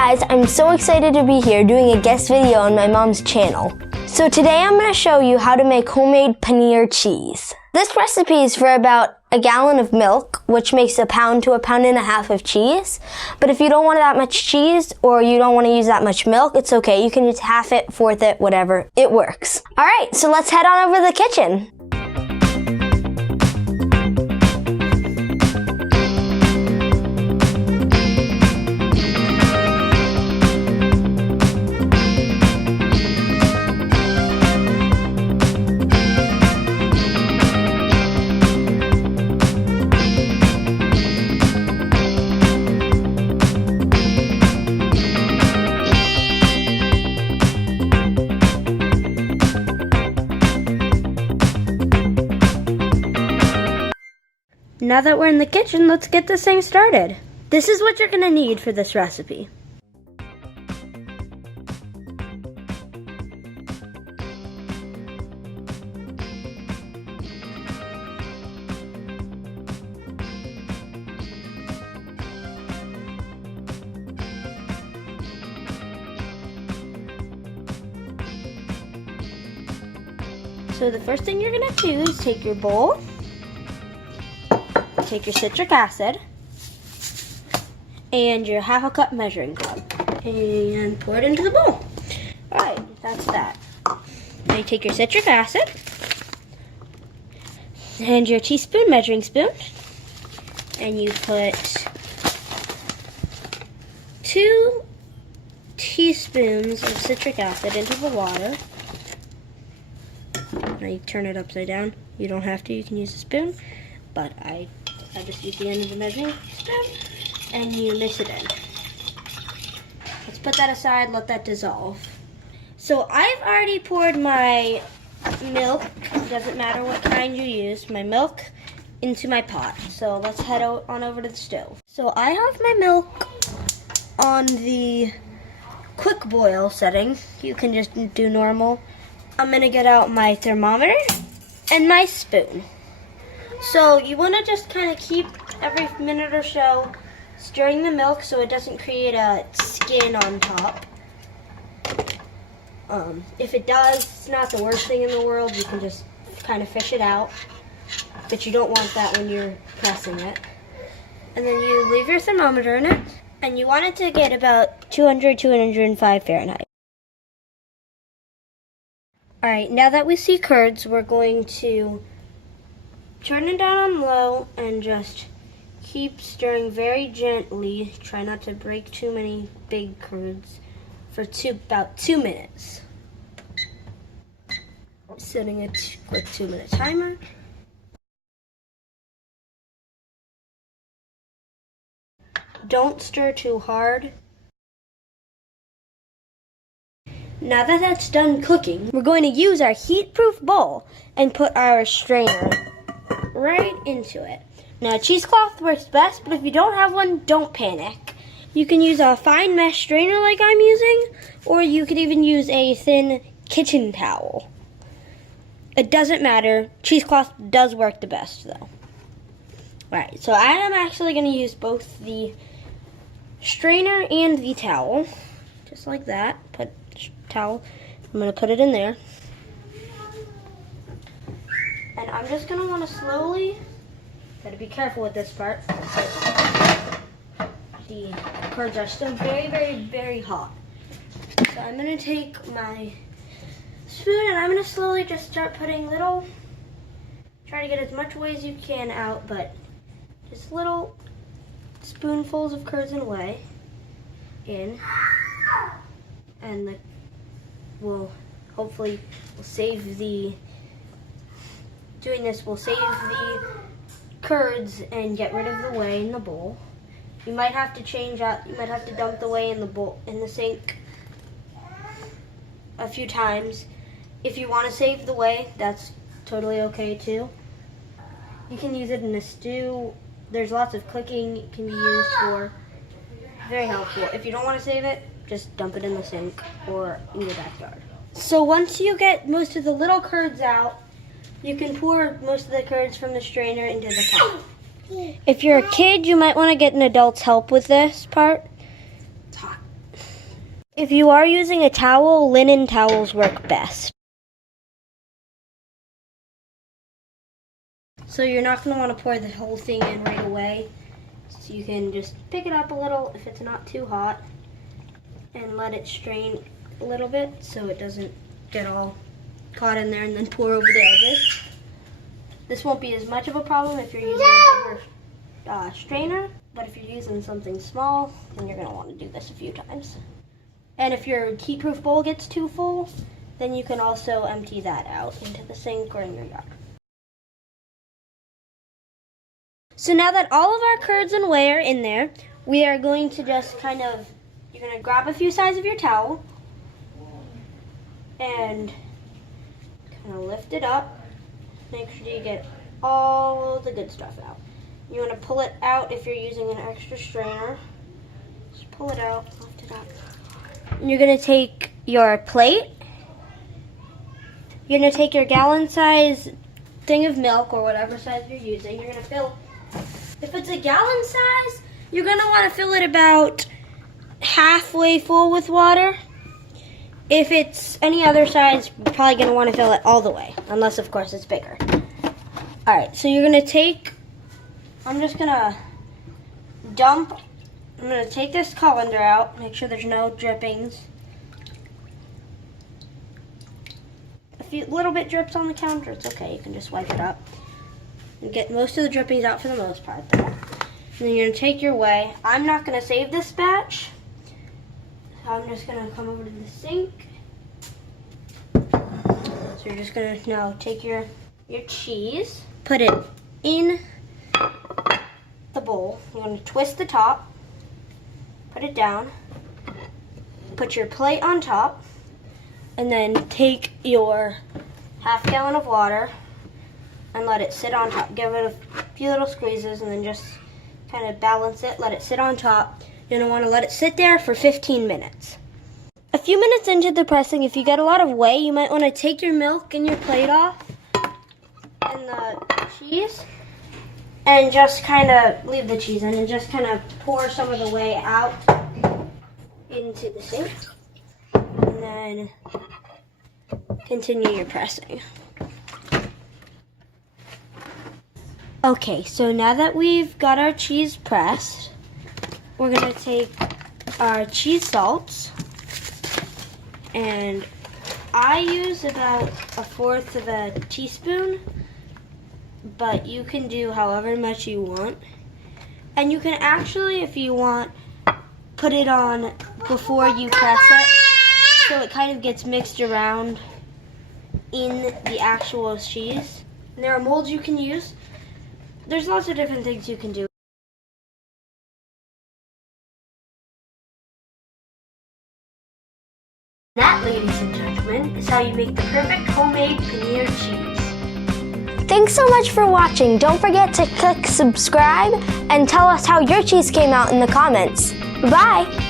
guys, I'm so excited to be here doing a guest video on my mom's channel. So today I'm going to show you how to make homemade paneer cheese. This recipe is for about a gallon of milk, which makes a pound to a pound and a half of cheese. But if you don't want that much cheese or you don't want to use that much milk, it's okay. You can use half it, fourth it, whatever. It works. All right, so let's head on over to the kitchen. Now that we're in the kitchen, let's get this thing started. This is what you're going to need for this recipe. So the first thing you're going to do is take your bowl. Take your citric acid and your half a cup measuring cup and pour it into the bowl. Alright, that's that. Now you take your citric acid and your teaspoon measuring spoon and you put 2 teaspoons of citric acid into the water. Now you turn it upside down. You don't have to, you can use a spoon, but I just use the end of the measuring spoon, and you mix it in. Let's put that aside, let that dissolve. So I've already poured my milk, doesn't matter what kind you use, my milk into my pot. So let's head on over to the stove. So I have my milk on the quick boil setting. You can just do normal. I'm gonna get out my thermometer and my spoon. So you want to just kind of keep every minute or so stirring the milk so it doesn't create a skin on top. If it does, it's not the worst thing in the world. You can just kind of fish it out, but you don't want that when you're pressing it. And then you leave your thermometer in it, and you want it to get about 200-205 Fahrenheit. Alright, now that we see curds, we're going to turn it down on low and just keep stirring very gently. Try not to break too many big curds for about 2 minutes. Setting a quick 2-minute timer. Don't stir too hard. Now that that's done cooking, we're going to use our heat-proof bowl and put our strainer right into it. Now, cheesecloth works best, but if you don't have one, don't panic. You can use a fine mesh strainer like I'm using, or you could even use a thin kitchen towel. It doesn't matter. Cheesecloth does work the best, though. Alright, so I am actually going to use both the strainer and the towel, just like that. Put the towel, I'm going to put it in there. And I'm just going to want to slowly, got to be careful with this part, the curds are still very, very, very hot. So I'm going to take my spoon and I'm going to slowly just start putting try to get as much away as you can out, but just little spoonfuls of curds in and hopefully we'll save the doing this will save the curds and get rid of the whey in the bowl. You might have to change out, you might have to dump the whey in the bowl, in the sink a few times. If you want to save the whey, that's totally okay too. You can use it in a stew. There's lots of cooking it can be used for. Very helpful. If you don't want to save it, just dump it in the sink or in your backyard. So once you get most of the little curds out, you can pour most of the curds from the strainer into the pot. If you're a kid, you might want to get an adult's help with this part. It's hot. If you are using a towel, linen towels work best. So you're not going to want to pour the whole thing in right away. So you can just pick it up a little if it's not too hot and let it strain a little bit so it doesn't get all caught in there and then pour over the edges. This won't be as much of a problem if you're using a bigger strainer, but if you're using something small, then you're going to want to do this a few times. And if your heat-proof bowl gets too full, then you can also empty that out into the sink or in your yard. So now that all of our curds and whey are in there, we are going to just you're going to grab a few sides of your towel and kind of lift it up. Make sure you get all the good stuff out. You want to pull it out if you're using an extra strainer. Just pull it out, lift it up. And you're going to take your plate. You're going to take your gallon size thing of milk or whatever size you're using. You're going to fill, if it's a gallon size, you're going to want to fill it about halfway full with water. If it's any other size, you're probably going to want to fill it all the way, unless of course it's bigger. Alright, so you're going to take, I'm going to take this colander out, make sure there's no drippings. A few little bit drips on the counter, it's okay, you can just wipe it up. And get most of the drippings out for the most part though. And then you're going to take your whey. I'm not going to save this batch, so I'm just going to come over to the sink. So you're just going to now take your cheese, put it in the bowl. You're going to twist the top, put it down, put your plate on top, and then take your half gallon of water and let it sit on top. Give it a few little squeezes and then just kind of balance it, let it sit on top. You're going to want to let it sit there for 15 minutes. A few minutes into the pressing, if you get a lot of whey, you might want to take your milk and your plate off and the cheese and just kind of leave the cheese in and just kind of pour some of the whey out into the sink and then continue your pressing. Okay, so now that we've got our cheese pressed, we're going to take our cheese salts, and I use about 1/4 of a teaspoon, but you can do however much you want. And you can actually, if you want, put it on before you press it, so it kind of gets mixed around in the actual cheese. And there are molds you can use. There's lots of different things you can do. That, ladies and gentlemen, is how you make the perfect homemade paneer cheese. Thanks so much for watching. Don't forget to click subscribe and tell us how your cheese came out in the comments. Bye!